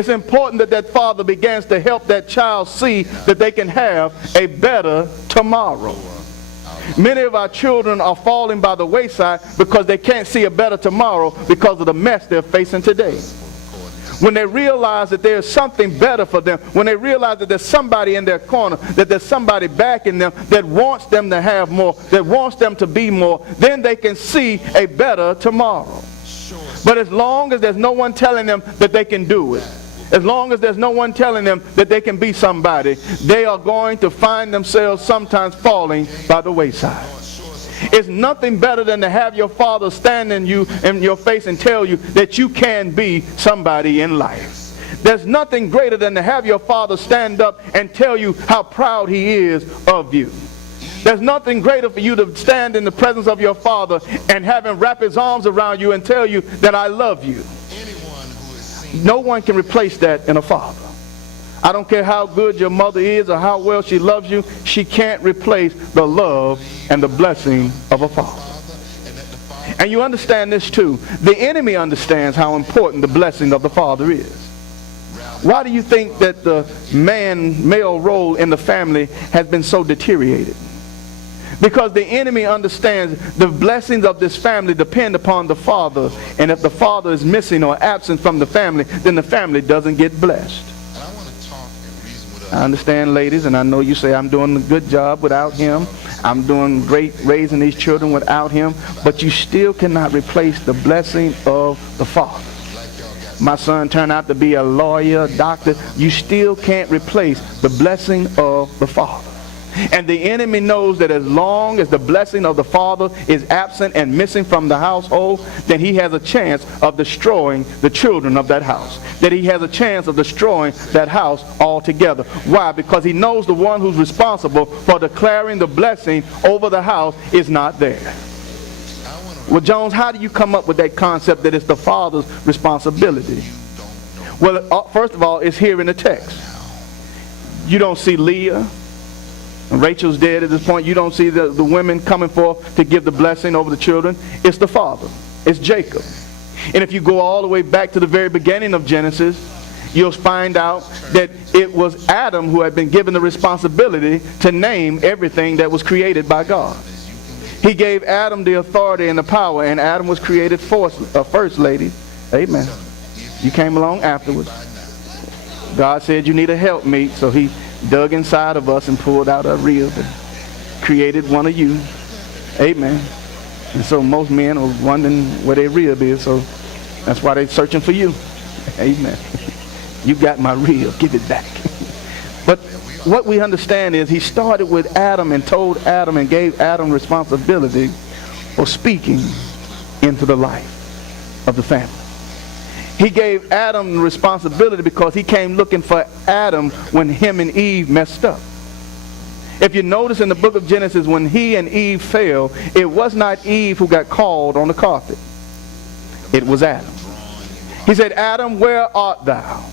It's important that that father begins to help that child see that they can have a better tomorrow. Many of our children are falling by the wayside because they can't see a better tomorrow because of the mess they're facing today. When they realize that there's something better for them, when they realize that there's somebody in their corner, that there's somebody backing them that wants them to have more, that wants them to be more, then they can see a better tomorrow. But as long as there's no one telling them that they can do it, as long as there's no one telling them that they can be somebody, they are going to find themselves sometimes falling by the wayside. It's nothing better than to have your father stand in your face and tell you that you can be somebody in life. There's nothing greater than to have your father stand up and tell you how proud he is of you. There's nothing greater for you to stand in the presence of your father and have him wrap his arms around you and tell you that I love you. No one can replace that in a father. I don't care how good your mother is or how well she loves you, she can't replace the love and the blessing of a father. And you understand this too. The enemy understands how important the blessing of the father is. Why do you think that the male role in the family has been so deteriorated? Because the enemy understands the blessings of this family depend upon the father. And if the father is missing or absent from the family, then the family doesn't get blessed. I understand, ladies, and I know you say I'm doing a good job without him. I'm doing great raising these children without him. But you still cannot replace the blessing of the father. My son turned out to be a lawyer, doctor. You still can't replace the blessing of the father. And the enemy knows that as long as the blessing of the father is absent and missing from the household, then he has a chance of destroying the children of that house. That he has a chance of destroying that house altogether. Why? Because he knows the one who's responsible for declaring the blessing over the house is not there. Well, Jones, how do you come up with that concept that it's the father's responsibility? Well, first of all, it's here in the text. You don't see Leah. Rachel's dead at this point. You don't see the women coming forth to give the blessing over the children. It's the father. It's Jacob. And if you go all the way back to the very beginning of Genesis, you'll find out that it was Adam who had been given the responsibility to name everything that was created by God. He gave Adam the authority and the power, and Adam was created first, ladies. Amen. You came along afterwards. God said you need a helpmeet, so he dug inside of us and pulled out a rib and created one of you. Amen. And so most men are wondering where their rib is, so that's why they're searching for you. Amen. You got my rib, give it back. But what we understand is he started with Adam and told Adam and gave Adam responsibility for speaking into the life of the family. He gave Adam the responsibility because he came looking for Adam when him and Eve messed up. If you notice in the book of Genesis, when he and Eve fell, it was not Eve who got called on the carpet. It was Adam. He said, Adam, where art thou?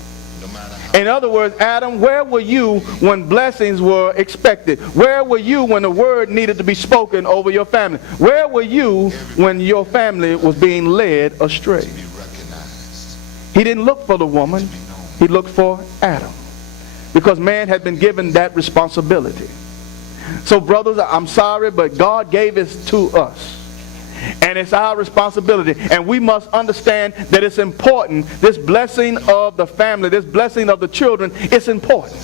In other words, Adam, where were you when blessings were expected? Where were you when the word needed to be spoken over your family? Where were you when your family was being led astray? He didn't look for the woman. He looked for Adam. Because man had been given that responsibility. So brothers, I'm sorry, but God gave it to us. And it's our responsibility. And we must understand that it's important. This blessing of the family, this blessing of the children, it's important.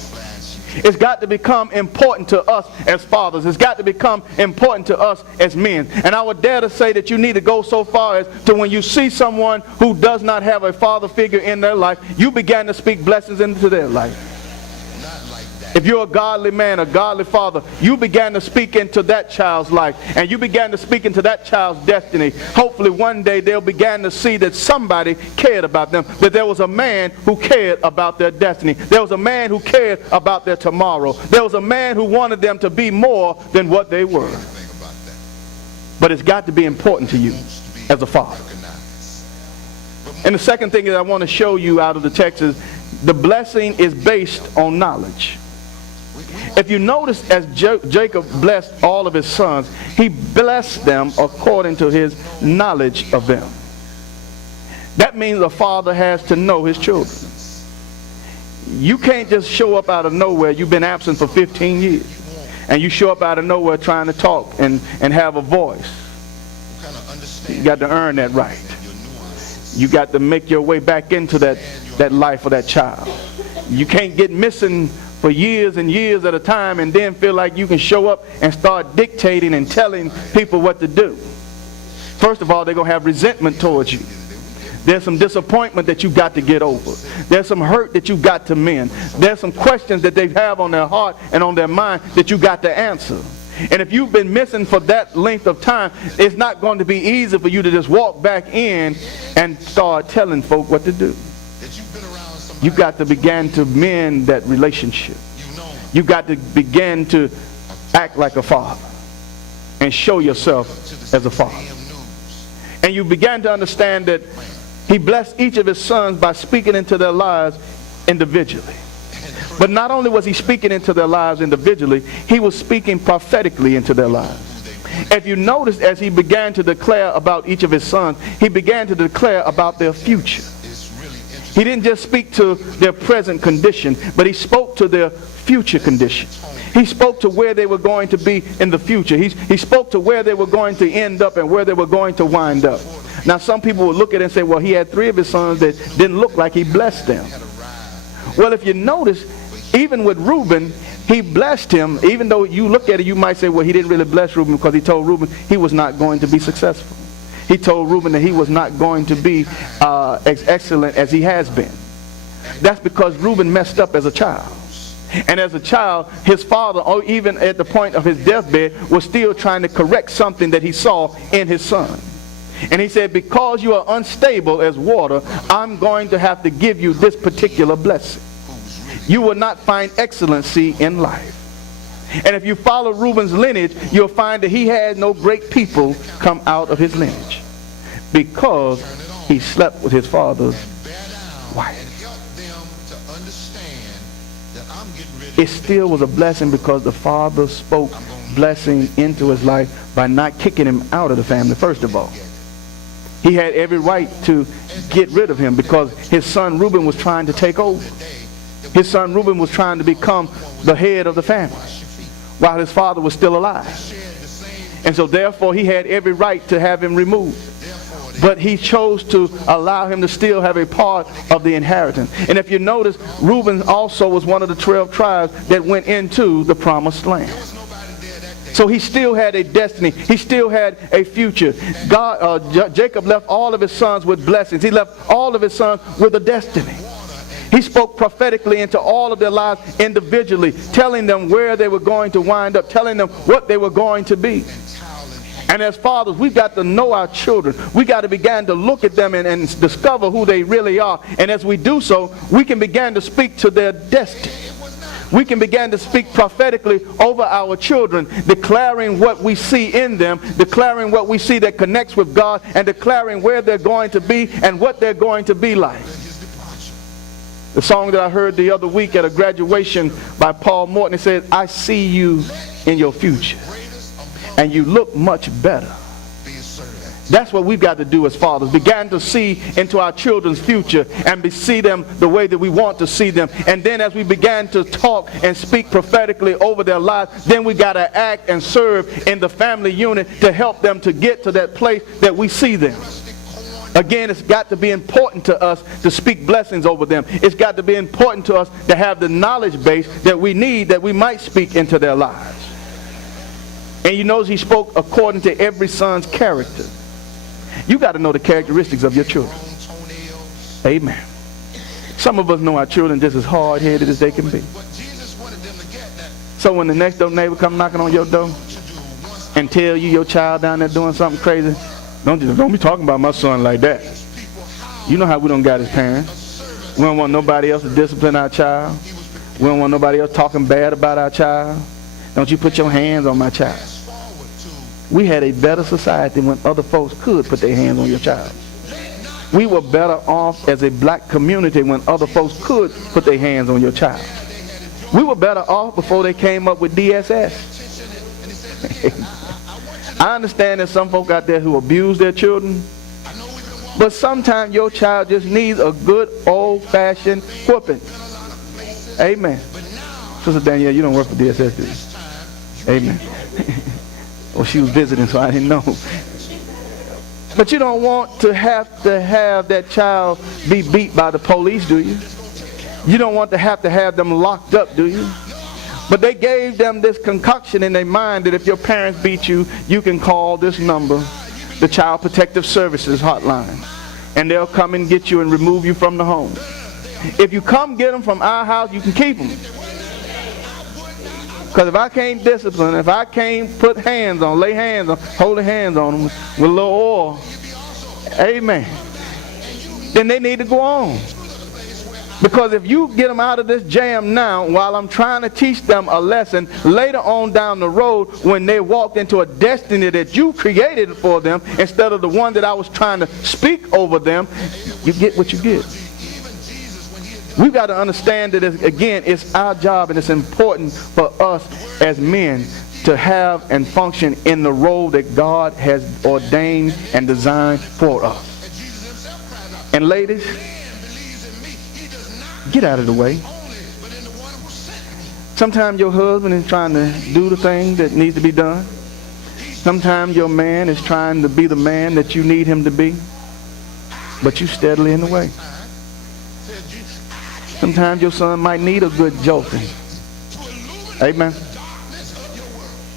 It's got to become important to us as fathers. It's got to become important to us as men. And I would dare to say that you need to go so far as to when you see someone who does not have a father figure in their life, you begin to speak blessings into their life. If you're a godly man, a godly father, you began to speak into that child's life. And you began to speak into that child's destiny. Hopefully one day they'll begin to see that somebody cared about them. That there was a man who cared about their destiny. There was a man who cared about their tomorrow. There was a man who wanted them to be more than what they were. But it's got to be important to you as a father. And the second thing that I want to show you out of the text is the blessing is based on knowledge. If you notice, as Jacob blessed all of his sons, he blessed them according to his knowledge of them. That means a father has to know his children. You can't just show up out of nowhere. You've been absent for 15 years. And you show up out of nowhere trying to talk and have a voice. You got to earn that right. You got to make your way back into that life of that child. You can't get missing for years and years at a time and then feel like you can show up and start dictating and telling people what to do. First of all, they're going to have resentment towards you. There's some disappointment that you've got to get over. There's some hurt that you've got to mend. There's some questions that they have on their heart and on their mind that you've got to answer. And if you've been missing for that length of time, it's not going to be easy for you to just walk back in and start telling folk what to do. You've got to begin to mend that relationship. You've got to begin to act like a father and show yourself as a father. And you began to understand that he blessed each of his sons by speaking into their lives individually. But not only was he speaking into their lives individually, he was speaking prophetically into their lives. If you notice, as he began to declare about each of his sons, he began to declare about their future. He didn't just speak to their present condition, but he spoke to their future condition. He spoke to where they were going to be in the future. He spoke to where they were going to end up and where they were going to wind up. Now, some people would look at it and say, well, he had 3 of his sons that didn't look like he blessed them. Well, if you notice, even with Reuben, he blessed him. Even though you look at it, you might say, well, he didn't really bless Reuben because he told Reuben he was not going to be successful. He told Reuben that he was not going to be as excellent as he has been. That's because Reuben messed up as a child. And as a child, his father, or even at the point of his deathbed, was still trying to correct something that he saw in his son. And he said, because you are unstable as water, I'm going to have to give you this particular blessing. You will not find excellency in life. And if you follow Reuben's lineage, you'll find that he had no great people come out of his lineage because he slept with his father's wife. It still was a blessing because the father spoke blessing into his life by not kicking him out of the family, first of all. He had every right to get rid of him because his son Reuben was trying to take over. His son Reuben was trying to become the head of the family while his father was still alive. And so therefore he had every right to have him removed. But he chose to allow him to still have a part of the inheritance. And if you notice, Reuben also was one of the 12 tribes that went into the promised land. So he still had a destiny. He still had a future. Jacob left all of his sons with blessings. He left all of his sons with a destiny. He spoke prophetically into all of their lives individually, telling them where they were going to wind up, telling them what they were going to be. And as fathers, we've got to know our children. We got to begin to look at them and discover who they really are. And as we do so, we can begin to speak to their destiny. We can begin to speak prophetically over our children, declaring what we see in them, declaring what we see that connects with God, and declaring where they're going to be and what they're going to be like. The song that I heard the other week at a graduation by Paul Morton, it said, I see you in your future, and you look much better. That's what we've got to do as fathers. Begin to see into our children's future and see them the way that we want to see them. And then as we begin to talk and speak prophetically over their lives, then we got to act and serve in the family unit to help them to get to that place that we see them. Again, it's got to be important to us to speak blessings over them. It's got to be important to us to have the knowledge base that we need, that we might speak into their lives. And you notice he spoke according to every son's character. You got to know the characteristics of your children. Amen. Some of us know our children just as hard-headed as they can be. So when the next door neighbor come knocking on your door and tell you your child down there doing something crazy, don't be talking about my son like that. You know how we don't got his parents. We don't want nobody else to discipline our child. We don't want nobody else talking bad about our child. Don't you put your hands on my child. We had a better society when other folks could put their hands on your child. We were better off as a black community when other folks could put their hands on your child. We were better off before they came up with DSS. I understand there's some folk out there who abuse their children, but sometimes your child just needs a good old-fashioned whooping. Amen. Sister Danielle, you don't work for DSS, do you? Amen. Well, she was visiting, so I didn't know. But you don't want to have that child be beat by the police, do you? You don't want to have them locked up, do you? But they gave them this concoction in their mind that if your parents beat you, you can call this number, the Child Protective Services hotline, and they'll come and get you and remove you from the home. If you come get them from our house, you can keep them. Because if I can't discipline, if I can't put hands on, lay hands on, holy hands on them with a little oil, amen, then they need to go on. Because if you get them out of this jam now, while I'm trying to teach them a lesson, later on down the road, when they walked into a destiny that you created for them, instead of the one that I was trying to speak over them, you get what you get. We've got to understand that, again, it's our job and it's important for us as men to have and function in the role that God has ordained and designed for us. And ladies, get out of the way. Sometimes your husband is trying to do the thing that needs to be done. Sometimes your man is trying to be the man that you need him to be, but you steadily in the way. Sometimes your son might need a good jolting. Amen.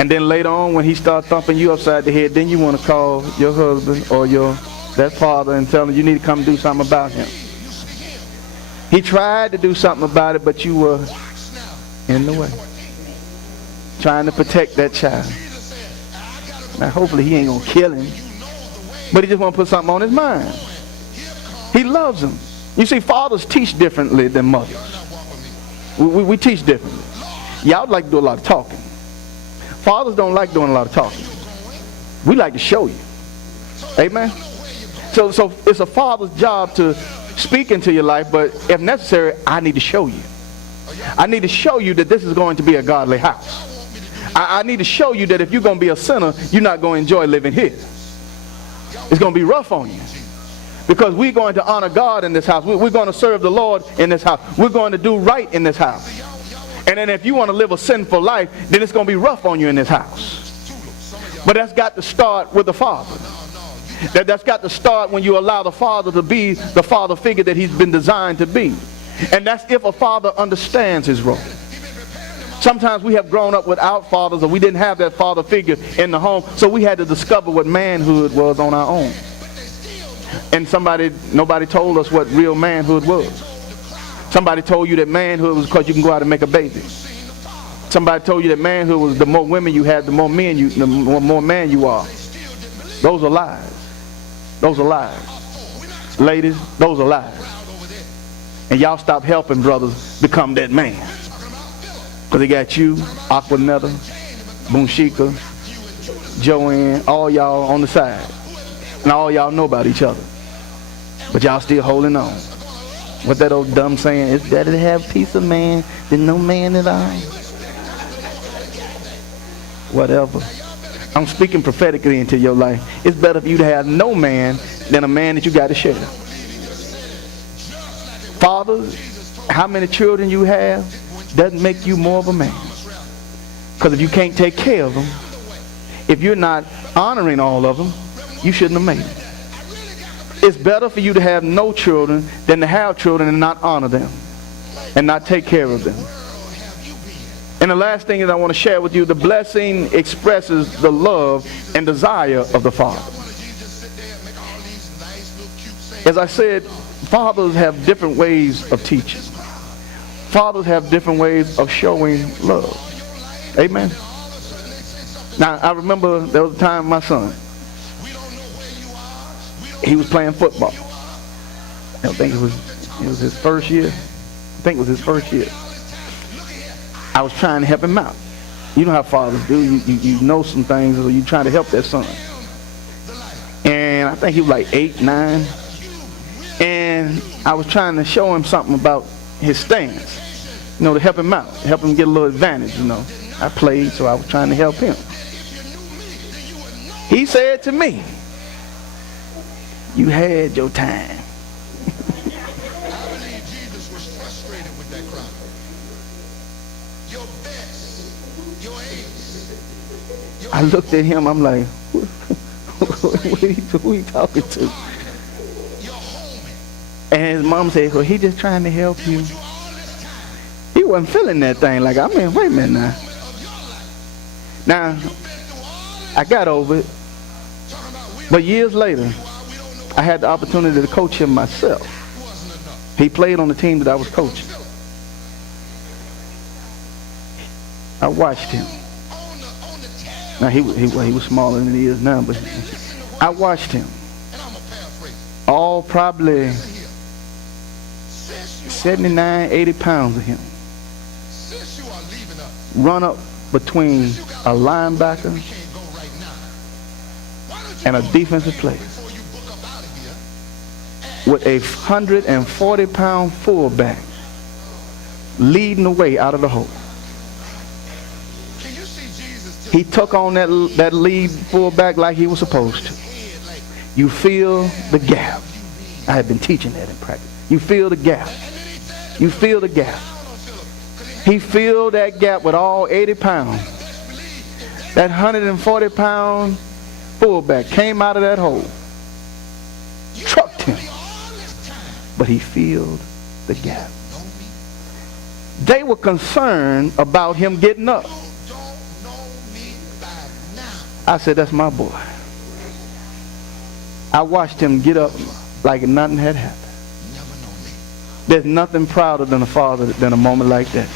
And then later on, when he starts thumping you upside the head, then you want to call your husband or that father and tell him you need to come do something about him. He tried to do something about it, but you were in the way, trying to protect that child. Now, hopefully he ain't going to kill him, but he just want to put something on his mind. He loves him. You see, fathers teach differently than mothers. We teach differently. Y'all like to do a lot of talking. Fathers don't like doing a lot of talking. We like to show you. Amen? So it's a father's job to speak into your life, but if necessary, I need to show you. I need to show you that this is going to be a godly house. I need to show you that if you're going to be a sinner, you're not going to enjoy living here. It's going to be rough on you. Because we're going to honor God in this house. We're going to serve the Lord in this house. We're going to do right in this house. And then if you want to live a sinful life, then it's going to be rough on you in this house. But that's got to start with the father. That's got to start when you allow the father to be the father figure that he's been designed to be. And that's if a father understands his role. Sometimes we have grown up without fathers, or we didn't have that father figure in the home, so we had to discover what manhood was on our own. And nobody told us what real manhood was. Somebody told you that manhood was because you can go out and make a baby. Somebody told you that manhood was the more women you had, the more man you are. Those are lies. Those are lies. Ladies, those are lies. And y'all stop helping brothers become that man. Because they got you, Aquanetta, Boonshika, Joanne, all y'all on the side. And all y'all know about each other. But y'all still holding on. What that old dumb saying, it's better to have peace of man than no man at all. Whatever. I'm speaking prophetically into your life. It's better for you to have no man than a man that you got to share. Fathers, how many children you have doesn't make you more of a man. Because if you can't take care of them, if you're not honoring all of them, you shouldn't have made it. It's better for you to have no children than to have children and not honor them and not take care of them. And the last thing that I want to share with you, the blessing expresses the love and desire of the Father. As I said, fathers have different ways of teaching. Fathers have different ways of showing love. Amen. Now, I remember there was a time my son, he was playing football. I think it was his first year. I was trying to help him out. You know how fathers do. You know some things, so you're trying to help that son. And I think he was like 8, 9. And I was trying to show him something about his stance, to help him out, help him get a little advantage, I played, so I was trying to help him. He said to me, "You had your time." I looked at him, I'm like, who he talking to? And his mom said, well, he just trying to help you. He wasn't feeling that thing. Like, I mean, wait a minute now. Now, I got over it. But years later, I had the opportunity to coach him myself. He played on the team that I was coaching. I watched him. Now, he was smaller than he is now, but I watched him. All probably 79, 80 pounds of him. Run up between a linebacker and a defensive player with a 140-pound fullback leading the way out of the hole. He took on that lead fullback like he was supposed to. You feel the gap. I had been teaching that in practice. You feel the gap. You feel the gap. He filled that gap with all 80 pounds. That 140-pound fullback came out of that hole, trucked him, but he filled the gap. They were concerned about him getting up. I said, that's my boy. I watched him get up like nothing had happened. There's nothing prouder than a father than a moment like that.